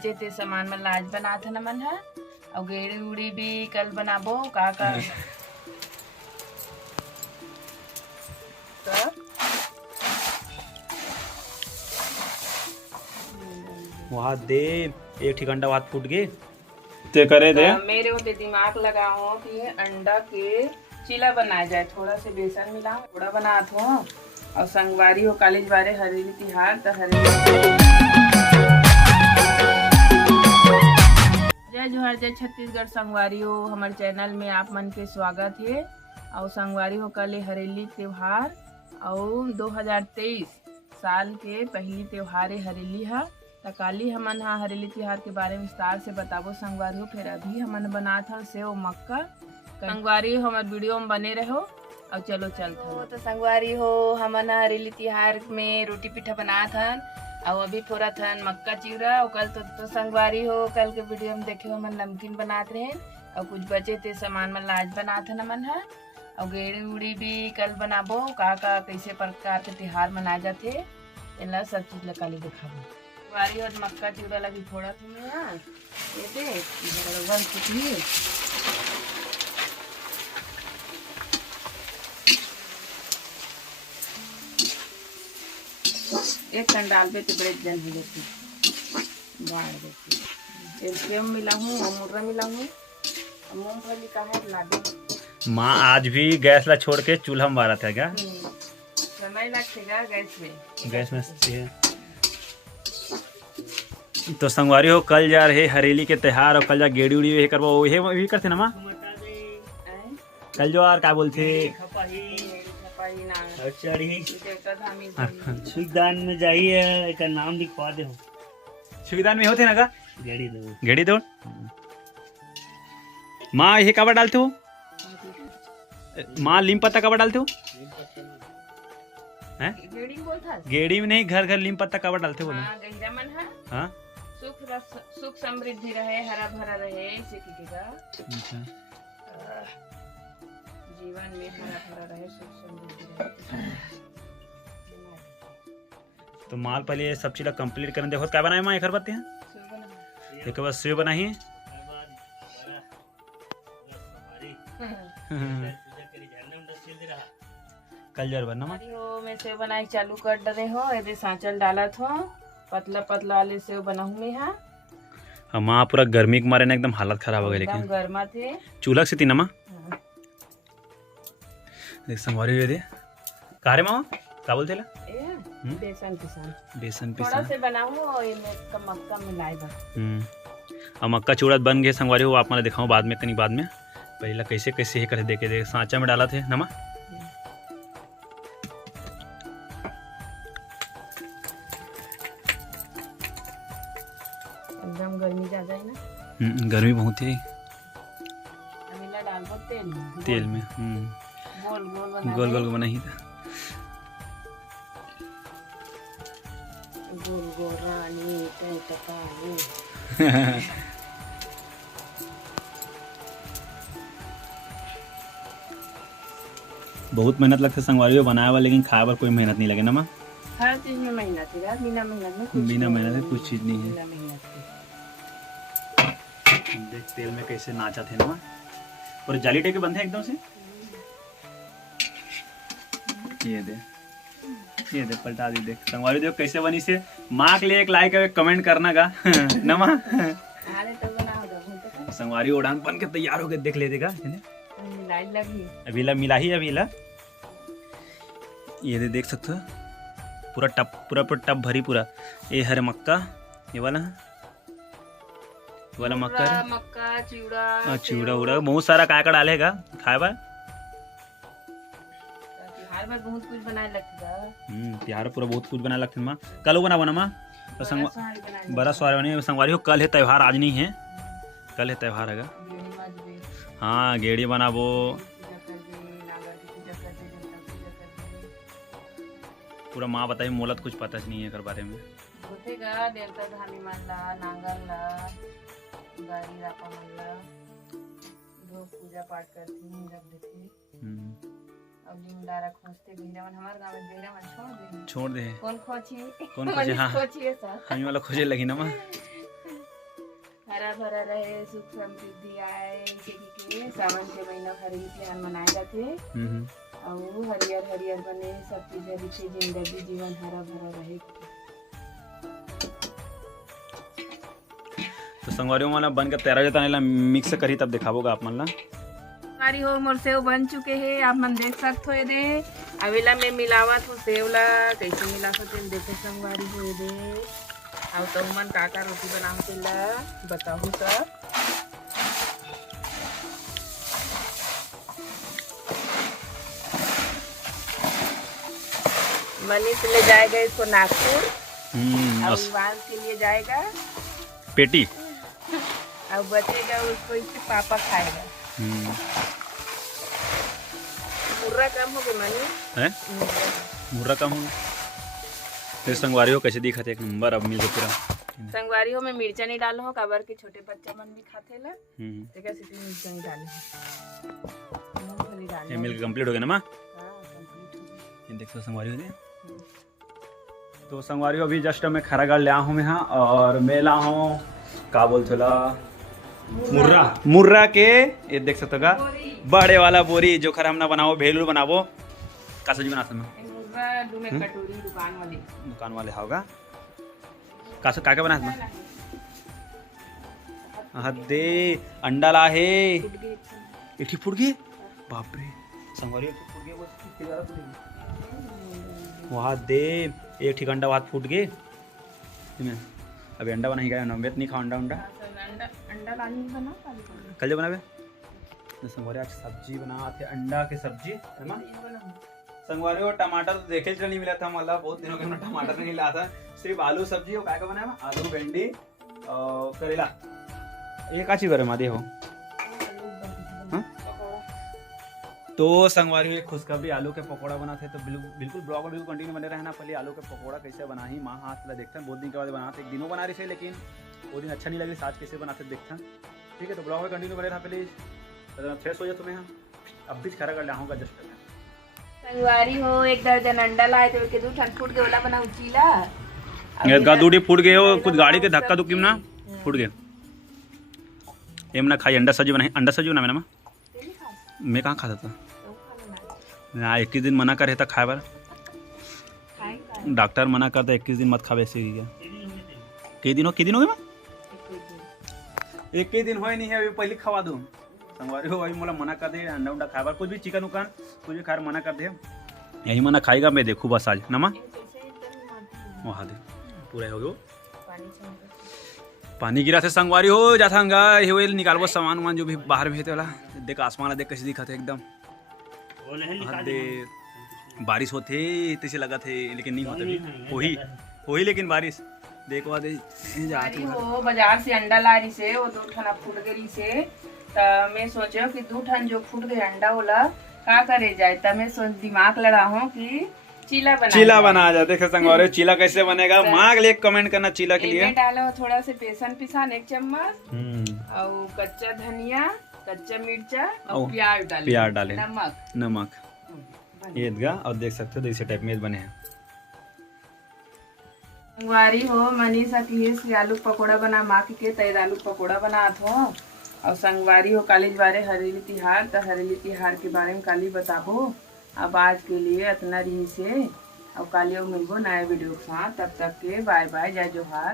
बचे थे सामान मन आज बना था न मन है और गेड़ी उड़ी भी कल बनाबो का वहाँ दे एक ठिकाना हाथ फूट गए ते करे दे मेरे होते दिमाग लगाओ कि अंडा के चीला बनाया जाए, थोड़ा से बेसन मिलाओ, थोड़ा बना दो और संगवारी हो कॉलेज बारे हरेली तिहार तो हरेली जय जोहर जय छत्तीसगढ़ संगवारी हो हमारे चैनल में आप मन के स्वागत है। और संगवारी हो कल हरेली त्योहार और 2023 साल के पहली त्योहार हरेली है तो काली हमन हा हरेली त्योहार के बारे में विस्तार से बताबो संगवारी हो। फिर अभी हमन बना था सेव मक्का संगवारी हो हमारे वीडियो में बने रहो और चलो चलते हो तो संगवारी हो हमन हरेली त्योहार में रोटी पिठा बना था और अभी थोड़ा था मक्का चिवड़ा और कल तो संगवारी हो कल के वीडियो में देखे मन नमकीन बनाते रहे और कुछ बचे थे सामान मन आज बना था न मन है और गेड़ी उड़ी भी कल बनाबो का कैसे प्रकार के त्योहार मना जाते इला सब चीज ला काली दिखाबो। संगवारी और मक्का चिवड़ा लगी थोड़ा तुम्हें यहाँ ये देख वन कुटी एक टन डाल पे बड़े जन हो जाती गाड़ देती एक सेव मिलाऊँ और मुर्रा मिलाऊँ और मूंगफली का है लाडू। माँ आज भी गैस ला छोड़ के चूल्हा में बारा था क्या? समय लगेगा गैस में है। तो संगवारी हो कल जा रहे हरेली के त्योहार और कल जा गेड़ी उड़ी ये करवा वही करते ना माँ कल जो यार क्या बोलते सुखदान में जाइए एक नाम लिखवा दे सुखदान में होते ना का गेड़ी दो माँ ये कब डालते हो माँ लीम पत्ता कब डालते हो हैं गेड़ी में नहीं घर घर लीम पत्ता कब डालते हो हाँ सुख समृद्धि रहे हरा भरा रहे जीवन में हरा भरा रहे सुख समृद्धि रहे। तो माल पहले ये सब चीज़ कंप्लीट करने देखो क्या बनाए माँ एक बात हैं एक बार सेव बनाई है कल जर बनना मैं सेव बनाई चालू कर डरे हो यदि सांचल डाला थो पतला पतला वाले सेव बनाऊं मैं हाँ माँ पूरा गर्मी के मारे ना एकदम हालत खराब हो गई लेकिन गर्मा थे चूल्हा से थी ना माँ देख संगवारी हुए थे कहा रे माँ क्या बोलते ला बेसन थोड़ा से बनाऊं और ये मक्का मिलाएगा अब मक्का चूड़ा बन गए संगवारी हो आप मैंने दिखाऊं बाद में कहीं बाद में पहला कैसे कैसे कर देखे देख सांचा में डाला थे नमा एकदम गर्मी ज्यादा है ना गर्मी बहुत है डाल तेल में गोल गोल बनाई था गोल गोल रानी बहुत मेहनत लगता है संगवारी बनाया हुआ लेकिन खाए पर कोई मेहनत नहीं लगे ना माँ हर चीज में मेहनत है बिना मेहनत में कुछ चीज नहीं है। देख तेल में कैसे नाचा थे ना माँ और जाली टेके बंद है एकदम से ये दे पलटा दी देख संगवारी देख कैसे बनी से माँ के लिए एक लाइक एक कमेंट करना का ना माँ संगवारी उड़ान बन के तैयार हो गए देख लेते का अभी ला मिला ही अभी ला ये देख सकते हो पूरा टप भरी पूरा ये हरे मक्का ये वाला मक्का चिवड़ा उड़ा बहुत सारा काय का डालेगा खाए बार बहुत कुछ बनाए लगता त्योहार पूरा बहुत कुछ बनाए लगते माँ कल वो बनाबो ना माँ बड़ा स्वाद बने संगवारी हो कल है त्योहार आज नहीं है कल है त्योहार है हाँ गेड़ी बनाबो पूरा माँ बताई मोलत कुछ पता नहीं है कर बारे में देवता धामी मन ला नांगर ला गाड़ी रापा मन ला पूजा पाठ करती रख देती अब लिंडारा खोजते गहिरा मन हमार गांव में गहिरा मन छोड़ दे कौन खोजी खोची हाँ खोची है सर हमी वाला खोजे लगी ना माँ भरा रहे, सुख समृद्धि आए, के सावन के महीना हरेली तिहार मनाए जाते और हरियर हरियर बने सब चीज दिखे, जिंदगी जीवन हरा भरा रहे। तो संगवारी मन ला बन के तैयार हो जाता नहीं मिक्स करी तब दिखाबोगा आप मन ला। हमारी हो मोर सेव बन चुके हैं, आप मन देख सकते हो दे। अवेला में मिलावत हो सेव ला, कैसे मिलावत है देखे संगवारी हो दे। और तो मन काका रोटी बनाओ तेला बताओ सब। मनीष ले जाएगा इसको नागपुर और विवान के लिए जाएगा पेटी और बचेगा उसको इसके पापा खाएगा। मुर्रा कम हो गया मनी है, मुर्रा कम हो गया। फिर संगवारी हो कैसे दिखा थे एक नंबर अब मिल गया पूरा। संगवारी हो में मिर्चा नहीं डालो हो, काबर के छोटे बच्चा मन भी खाते ला देखा सिर्फ मिर्चा नहीं डाले मूंगफली डाले। ये मिल के कंप्लीट हो गया ना मां। हां कंप्लीट हो गया। ये देखो संगवारी हो दे। तो संगवारी हो अभी जस्ट मैं खरागढ़ ले हूं मैं हां, और मैं ला हूं का बोलते ला मुर्रा के ये देख सकते हो का बड़े वाला बोरी जो खरा हम ना बनाओ भेलूर बनावो का सब्जी बना सकते मुर्रा दो में कटोरी दुकान वाले होगा का का क्या बना सकते हदे अंडा ला है एक फुट गए बाप रे संगवारी फुट गए बस वहां दे एक ठीक अंडा वहां फूट गए। अभी अंडा बना ही गया नॉनवेज नहीं खाओ अंडा अंडा लानी बना कल जो बनावे तो संगवारी आज सब्जी बनाते अंडा के सब्जी है ना। संगवारी और टमाटर तो देखे नहीं मिला था, मतलब बहुत दिनों के हमने टमाटर नहीं लाया था, सिर्फ आलू सब्जी और क्या बनाया आलू भिंडी और करेला ये का चीज करे मादे हो। तो संगवारी एक खुशखबरी आलू के पकौड़ा बनाते तो बिल्कुल ब्लॉग में बिल्कुल कंटिन्यू बने रहना। पहले आलू के पकौड़ा कैसे बना ही माँ हाथ ला देखते हैं, बहुत दिन के बाद बनाते, एक दिनों बना रही थे लेकिन वो दिन अच्छा नहीं लगी, आज कैसे बनाते देखते हैं। ठीक है तो ब्लॉग में कंटिन्यू बने रहा प्लीज। फ्रेश हो जाए तुम्हें अब भी खरा कर लाऊंगा जस्ट संगवारी हो 1 दर्जन अंडा लाए थे के 2 ठन फूट के वाला बना उचीला गा दूडी फूट गए हो, कुछ गाड़ी के धक्का दुक्की में ना फूट गए। एम ना खाई अंडा सब्जी बनाई, अंडा सब्जी बना मैंने मैं कहाँ खाता था मैं 21 दिन मना करे था खाए बार, डॉक्टर मना करता 21 दिन मत खावे ऐसे कई दिन हो गए 21 दिन हो नहीं है अभी पहले खवा दूँ संगवारी हो वही मोला मना कर दे अंडा उंडा खाए बार, कुछ भी चिकन उकन कुछ भी खाए मना कर दे, यही मना खाएगा मैं देखूँ बस आज नमा वहाँ दे पूरा हो गया पानी गिरा से संगवारी हो जाता निकालबो सामान वामान जो भी बाहर भेजे वाला देख आसमान देख कैसे दिखा थे एकदम बारिश होते तैसे लगा थे लेकिन नहीं होता वही लेकिन बारिश देखो वो बाजार से अंडा ला रही से वो 2 ठन फूट गई से तो मैं सोचो कि 2 ठन जो फूट गए अंडा वाला का करे जाए, तब मैं सोच दिमाग लड़ा हूँ कि चीला बना जाए। देखे संगवारी चीला कैसे बनेगा मांग ले कमेंट करना चीला के लिए डालो थोड़ा से बेसन पिसान 1 चम्मच और कच्चा धनिया कच्चा मिर्चा और प्याज डाले नमक ये और देख सकते हो इसी टाइप में बने हैं। संगवारी हो मनीषा की आलू पकौड़ा बना माँ के तैर आलू पकौड़ा बनात हो और संगवारी हो काली बारे हरेली तिहार तो हरेली तिहार के बारे में काली बताबो। अब आज के लिए इतना रही से अब काली मिलबो नए वीडियो के साथ, तब तक के बाय बाय जय जोहार।